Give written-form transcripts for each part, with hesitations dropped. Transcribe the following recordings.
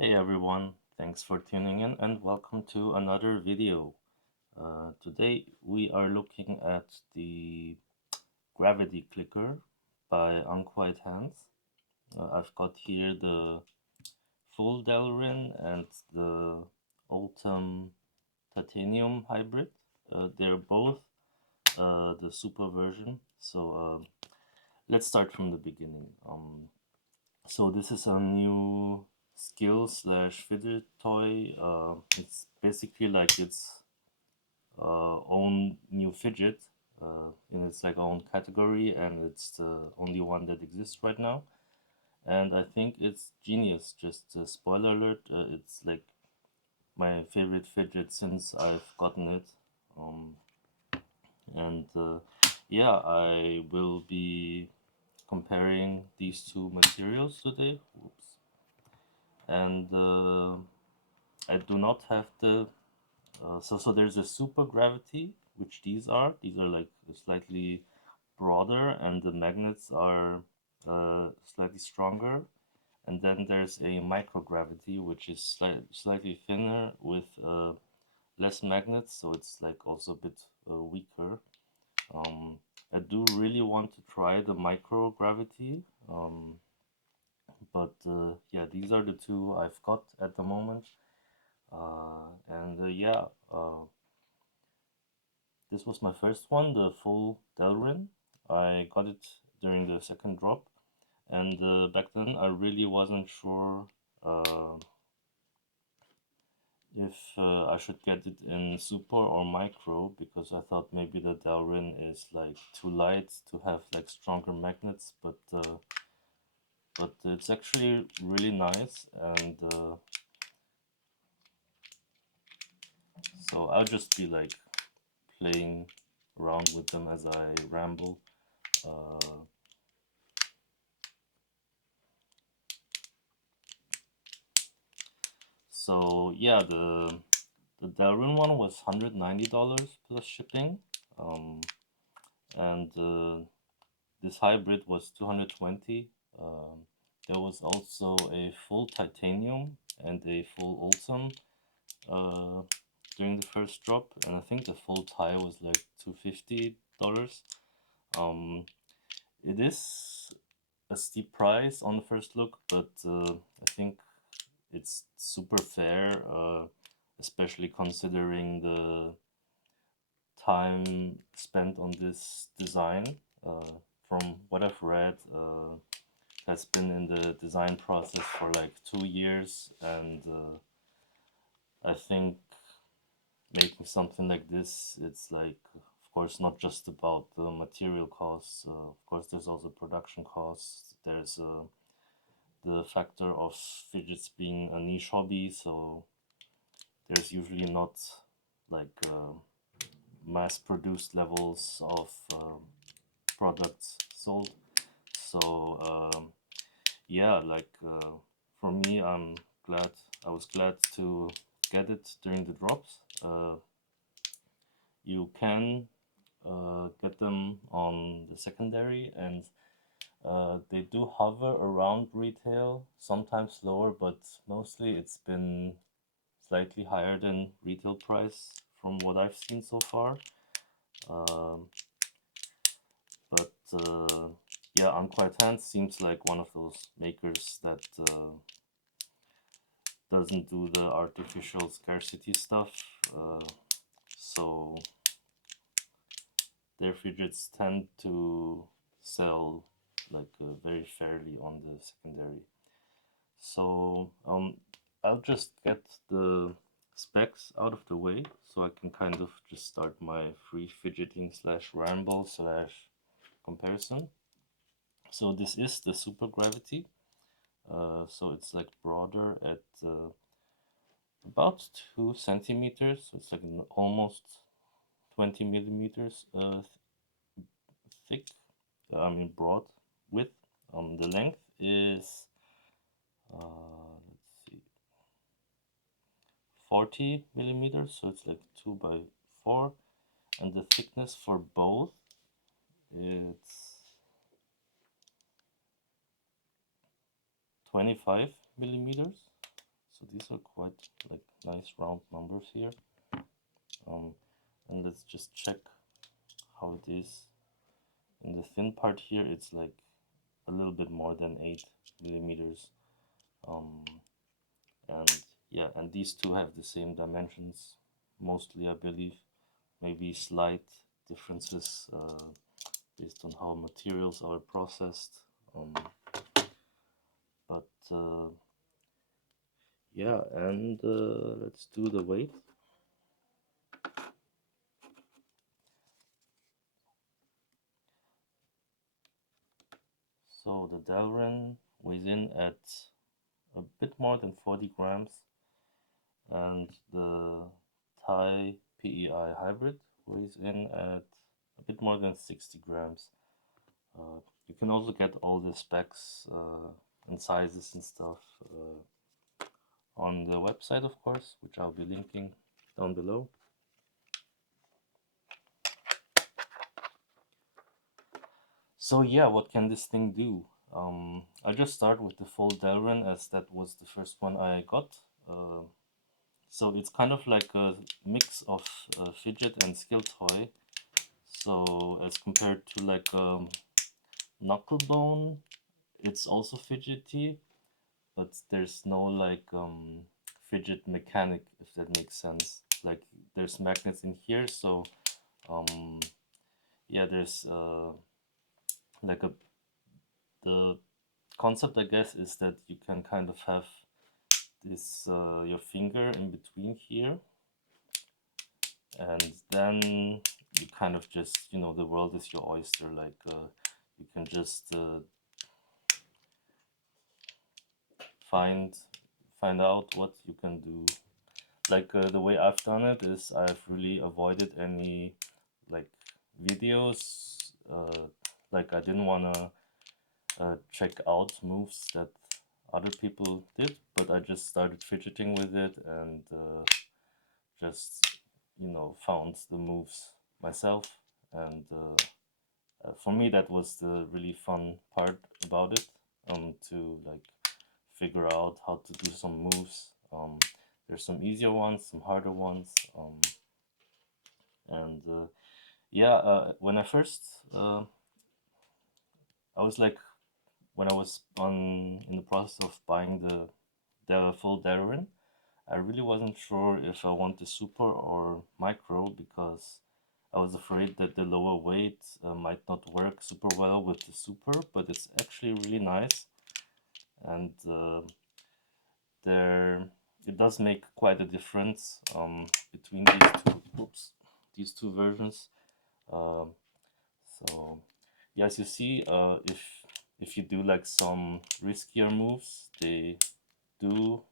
Hey everyone, thanks for tuning in and welcome to another video. Today we are looking at the Gravity Clicker by Unquiet Hands. I've got here the full Delrin and the Ultim Titanium hybrid. They're both the super version. So let's start from the beginning. So this is a new skill slash fidget toy. It's basically like its own new fidget in its like own category, and it's the only one that exists right now. And I think it's genius. Just a spoiler alert, it's like my favorite fidget since I've gotten it. Um, and yeah, I will be comparing these two materials today. Whoops. And I do not have the so there's a super gravity, which these are like slightly broader, and the magnets are slightly stronger. And then there's a microgravity, which is slightly thinner with less magnets, so it's like also a bit weaker. Um, I do really want to try the microgravity, but yeah, these are the two I've got at the moment. And yeah, this was my first one, the full Delrin. I got it during the second drop, and back then I really wasn't sure if I should get it in super or micro, because I thought maybe the Delrin is like too light to have like stronger magnets, but it's actually really nice, and so I'll just be like playing around with them as I ramble. Uh, so yeah, the Delrin one was $190 plus shipping, um, and this hybrid was 220. Um, there was also a full titanium and a full Ultim uh, during the first drop, and I think the full tie was like $250. Um, it is a steep price on the first look, but I think it's super fair, especially considering the time spent on this design. Uh, from what I've read, has been in the design process for like 2 years, and I think making something like this, it's like, of course, not just about the material costs. Of course, there's also production costs. There's the factor of fidgets being a niche hobby, so there's usually not like mass-produced levels of products sold. So yeah, like for me, glad I was glad to get it during the drops. You can get them on the secondary, and they do hover around retail, sometimes lower, but mostly it's been slightly higher than retail price from what I've seen so far. Um, but yeah, Unquiet Hands seems like one of those makers that doesn't do the artificial scarcity stuff. So their fidgets tend to sell like very fairly on the secondary. So I'll just get the specs out of the way so I can kind of just start my free fidgeting slash ramble slash comparison. So this is the super gravity. So it's like broader at about 2 centimeters. So it's like almost 20 millimeters thick. I mean broad width. The length is let's see, 40 millimeters. So it's like 2 by 4, and the thickness for both it's 25 millimeters. So these are quite like nice round numbers here. And let's just check how it is. In the thin part here, it's like a little bit more than 8 millimeters. And yeah, and these two have the same dimensions, mostly, I believe. Maybe slight differences based on how materials are processed. But yeah, and let's do the weight. So the Delrin weighs in at a bit more than 40 grams, and the Thai PEI hybrid weighs in at a bit more than 60 grams. You can also get all the specs and sizes and stuff on the website, of course, which I'll be linking down below. So yeah, what can this thing do? I'll just start with the full Delrin, as that was the first one I got. So it's kind of like a mix of Fidget and skill toy. So as compared to like Knucklebone, it's also fidgety, but there's no like fidget mechanic, if that makes sense. Like there's magnets in here, so yeah, there's like the concept, I guess, is that you can kind of have this your finger in between here, and then you kind of just, you know, the world is your oyster. Like you can just find out what you can do. Like the way I've done it is I've really avoided any like videos. Like I didn't want to check out moves that other people did, but I just started fidgeting with it and just, you know, found the moves myself. And for me, that was the really fun part about it, to like figure out how to do some moves. There's some easier ones, some harder ones, and yeah, when I first, I was like, when I was in the process of buying the full Delrin, I really wasn't sure if I want the super or micro, because I was afraid that the lower weight might not work super well with the super, but it's actually really nice, and there it does make quite a difference between these two versions. Um, so yeah, as you see, if you do like some riskier moves, they do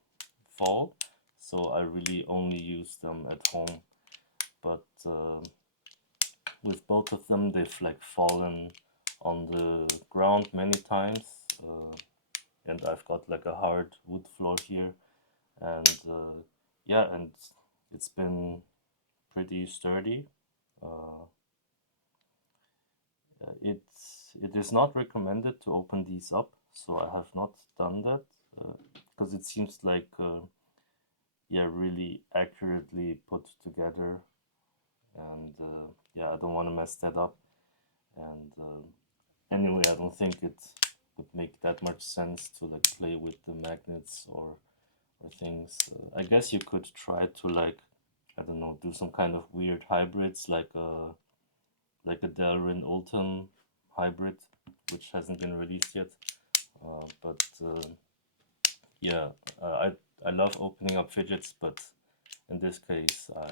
fall. So I really only use them at home. But with both of them, they've like fallen on the ground many times, and I've got like a hard wood floor here, and yeah, and it's been pretty sturdy. Uh, it is not recommended to open these up, so I have not done that because it seems like yeah, really accurately put together, and yeah, I don't want to mess that up. And anyway, I don't think it would make that much sense to like play with the magnets or things. I guess you could try to like, I don't know, do some kind of weird hybrids, like a Delrin Ultim hybrid, which hasn't been released yet. But yeah, I love opening up fidgets, but in this case I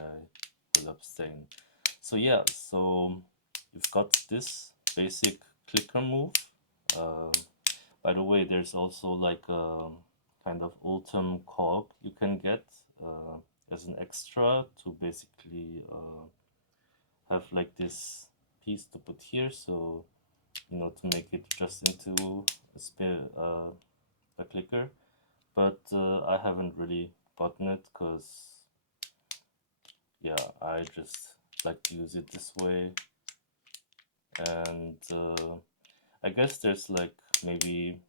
will abstain. So yeah, so you've got this basic clicker move. Uh, by the way, there's also like a kind of Ultim cog you can get as an extra to basically have like this piece to put here, so you know, to make it just into a clicker. But I haven't really gotten it because yeah, I just like to use it this way. And I guess there's like maybe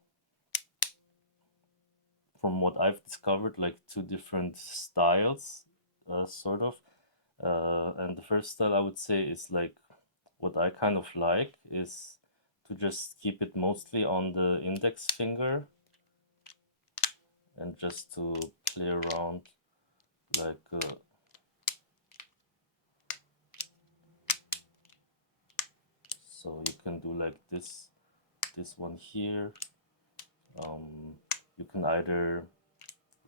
from what I've discovered, like two different styles, sort of. And the first style I would say is like what I kind of like is to just keep it mostly on the index finger and just to play around like so you can do like this one here. You can either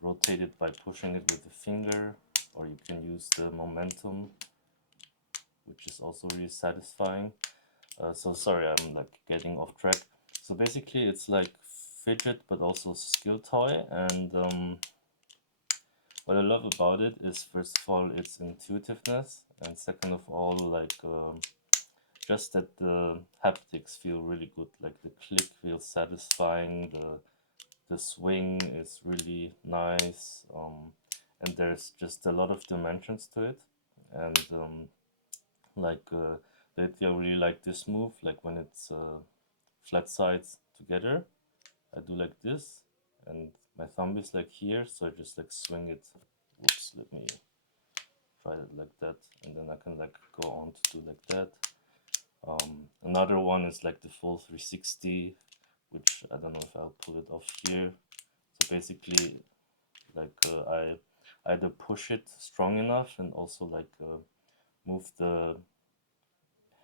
rotate it by pushing it with the finger, or you can use the momentum, which is also really satisfying. So sorry, I'm like getting off track. So basically it's like Fidget but also skill toy, and what I love about it is, first of all, its intuitiveness, and second of all, like just that the haptics feel really good. Like the click feels satisfying, the swing is really nice, and there's just a lot of dimensions to it. And like lately I really like this move, like when it's flat sides together, I do like this, and my thumb is like here, so I just like swing it. Whoops, let me try it like that, and then I can like go on to do like that. Another one is like the full 360, which I don't know if I'll pull it off here. So basically, like I either push it strong enough and also like move the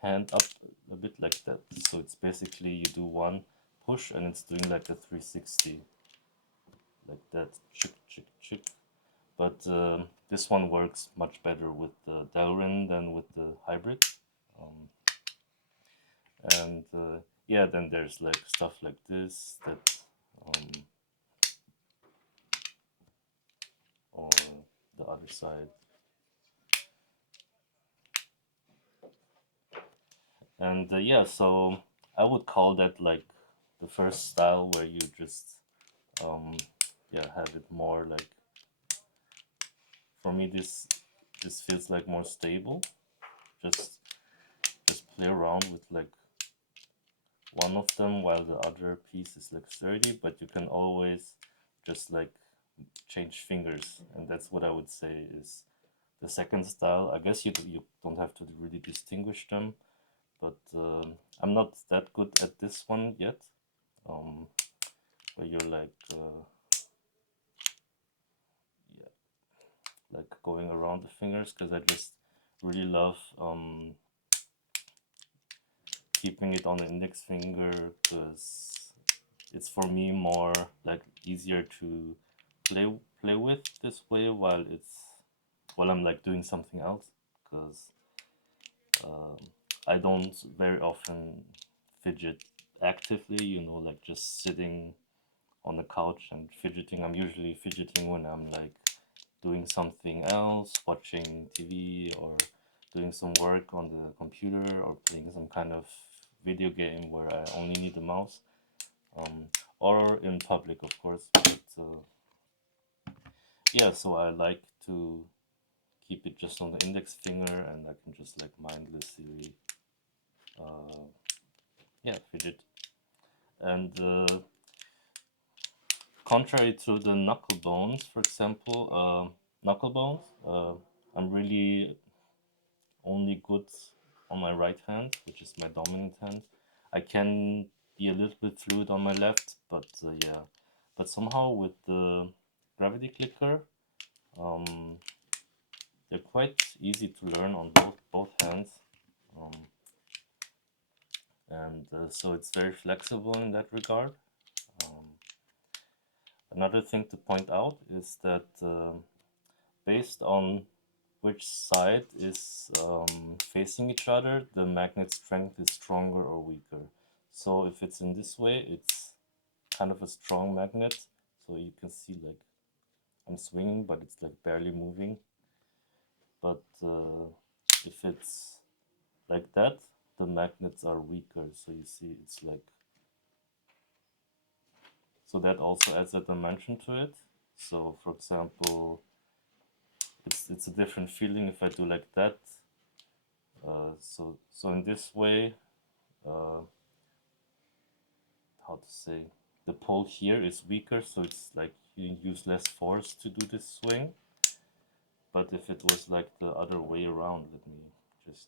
hand up a bit like that. So it's basically you do one push and it's doing like a 360 like that, chick chick chick. But this one works much better with the Delrin than with the hybrid. Um, and yeah, then there's like stuff like this that on the other side. And yeah, so I would call that like the first style where you just yeah, have it more like, for me this feels like more stable. Just play around with like one of them while the other piece is like sturdy, but you can always just like change fingers, and that's what I would say is the second style. I guess you don't have to really distinguish them, but I'm not that good at this one yet, where you're like yeah, like going around the fingers, because I just really love keeping it on the index finger, because it's for me more like easier to play with this way while I'm like doing something else, because um, I don't very often fidget actively, you know, like just sitting on the couch and fidgeting. I'm usually fidgeting when I'm like doing something else, watching TV or doing some work on the computer or playing some kind of video game where I only need the mouse, or in public, of course. But yeah, so I like to keep it just on the index finger, and I can just like mindlessly, yeah, fidget. And contrary to the knuckle bones, for example, knuckle bones, I'm really only good on my right hand, which is my dominant hand. I can be a little bit fluid on my left, but yeah. But somehow with the gravity clicker, um, they're quite easy to learn on both hands, um, and so it's very flexible in that regard. Um, Another thing to point out is that based on which side is facing each other, the magnet strength is stronger or weaker. So if it's in this way, it's kind of a strong magnet. So you can see like I'm swinging, but it's like barely moving. But if it's like that, the magnets are weaker. So you see it's like, so that also adds a dimension to it. So for example, it's a different feeling if I do like that. So in this way, uh, how to say, the pole here is weaker, so it's like you use less force to do this swing. But if it was like the other way around, let me just,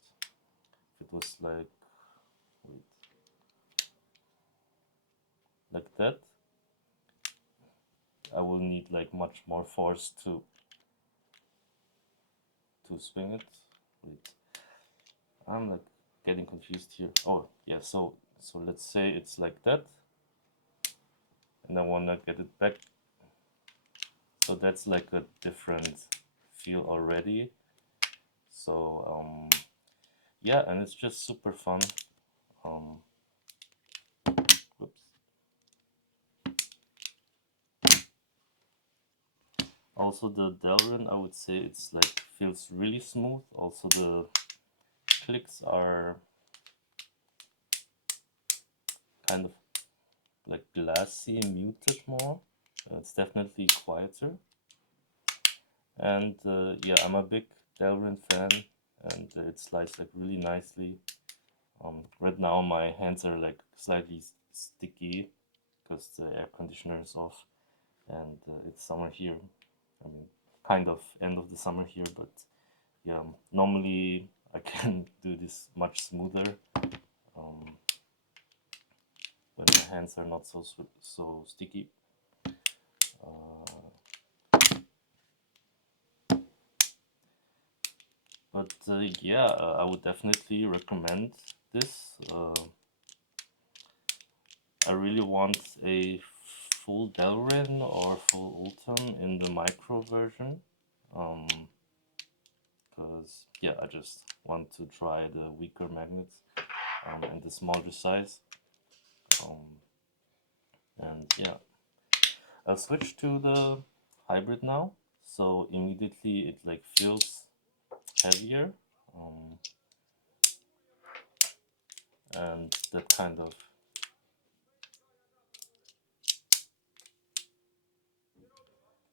if it was like, wait, like that, I will need like much more force to swing it. Wait, I'm like getting confused here. Oh yeah, so let's say it's like that, and I wanna get it back. So that's like a different feel already. So yeah, and it's just super fun. Whoops. Also the Delrin, I would say it's like feels really smooth. Also the clicks are kind of like glassy, muted more. It's definitely quieter. And yeah, I'm a big Delrin fan, and it slides like really nicely. Right now my hands are like slightly sticky because the air conditioner is off, and it's summer here. I mean, kind of end of the summer here, but yeah, normally I can do this much smoother when my hands are not so sticky. But yeah, I would definitely recommend this. I really want a full Delrin or full Ulton in the micro version. Because yeah, I just want to try the weaker magnets and the smaller size. And yeah, I'll switch to the hybrid now. So immediately it like feels heavier, and that kind of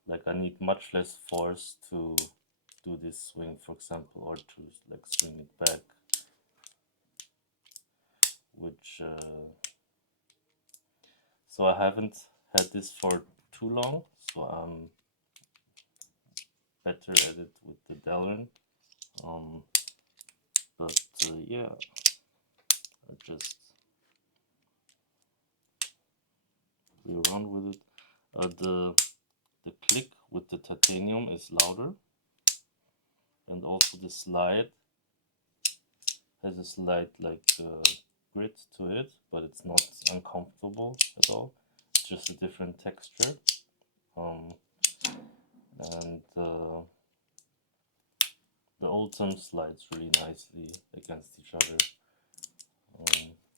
like I need much less force to do this swing, for example, or to like swing it back, which so I haven't had this for too long, so I'm better at it with the Delrin. But yeah, I just play around with it. The click with the titanium is louder, and also the slide has a slight like grit to it, but it's not uncomfortable at all. It's just a different texture. And the old Tom slides really nicely against each other.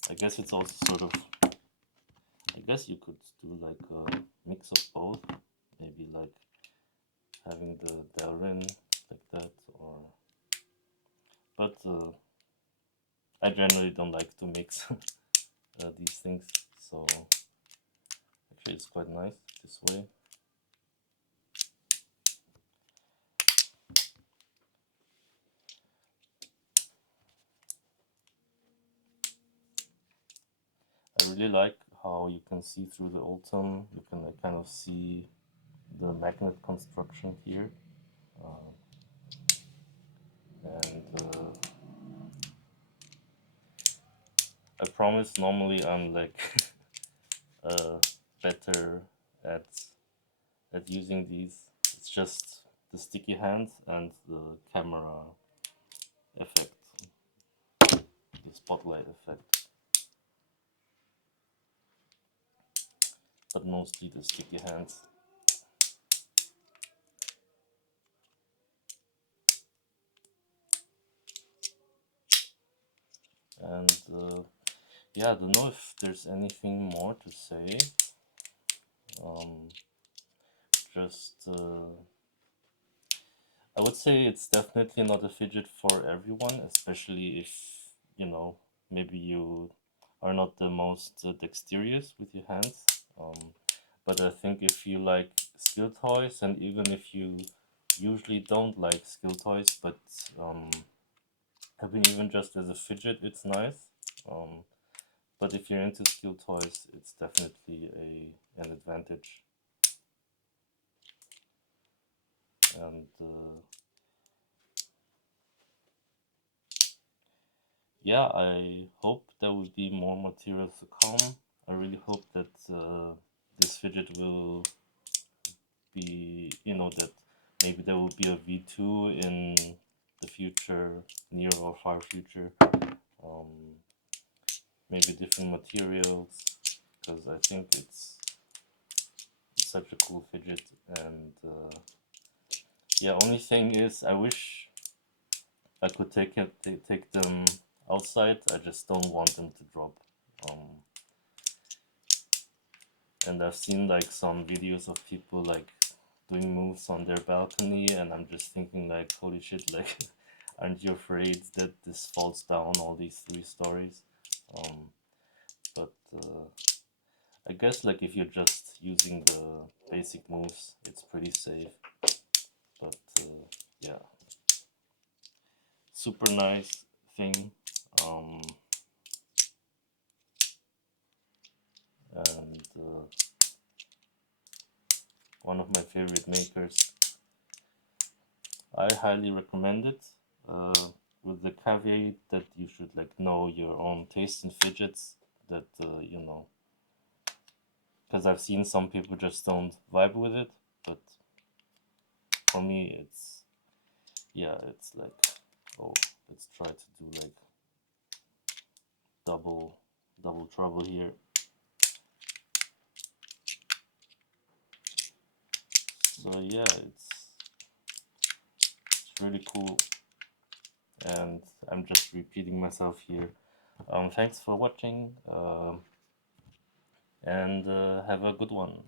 I guess it's also sort of, I guess you could do like a mix of both, maybe like having the Delrin like that, or but I generally don't like to mix these things, so actually it's quite nice this way. I really like how you can see through the Ultim. You can like, kind of see the magnet construction here, and I promise normally I'm like better at using these. It's just the sticky hands and the camera effect, the spotlight effect, but mostly the sticky hands. And yeah, I don't know if there's anything more to say. Just I would say it's definitely not a fidget for everyone, especially if, you know, maybe you are not the most dexterous with your hands. But I think if you like skill toys, and even if you usually don't like skill toys, but having even just as a fidget, it's nice. But if you're into skill toys, it's definitely an advantage. and yeah, I hope there will be more materials to come. I really hope that this fidget will be, that maybe there will be a V2 in the future, near or far future. Um, Maybe different materials, because I think it's such a cool fidget. And yeah, only thing is, I wish I could take them outside. I just don't want them to drop. Um, and I've seen like some videos of people like doing moves on their balcony, and I'm just thinking like, holy shit, like, aren't you afraid that this falls down all these 3 stories? Um, but I guess like if you're just using the basic moves, it's pretty safe. But yeah, super nice thing. Um, and one of my favorite makers. I highly recommend it. With the caveat that you should like know your own taste in fidgets. That because I've seen some people just don't vibe with it. But for me, it's like, oh, let's try to do like double double trouble here. So yeah, it's really cool, and I'm just repeating myself here. Thanks for watching, and have a good one.